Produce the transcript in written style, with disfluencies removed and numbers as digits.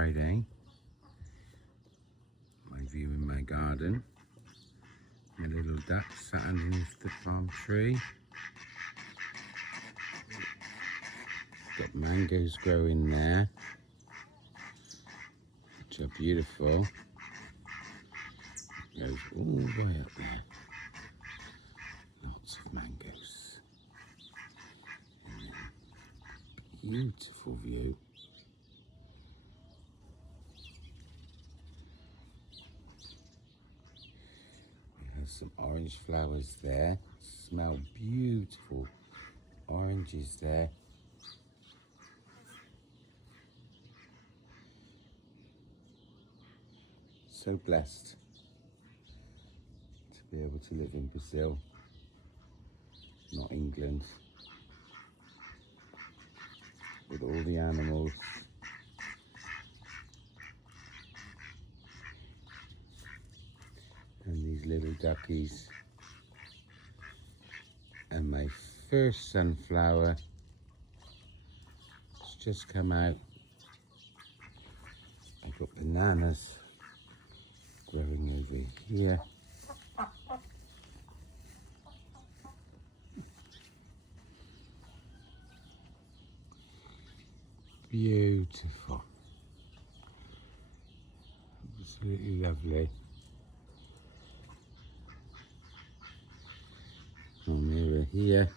Friday. My view in my garden. My little duck sat underneath the palm tree. Got mangoes growing there, which are beautiful. Goes all the way up there. Lots of mangoes. And then beautiful view. We have some orange flowers there. Smell beautiful. Oranges there. So blessed to be able to live in Brazil, not England, with all the animals. And these little duckies. And my first sunflower has just come out. I've got bananas growing over here. Beautiful. Absolutely lovely. From over here.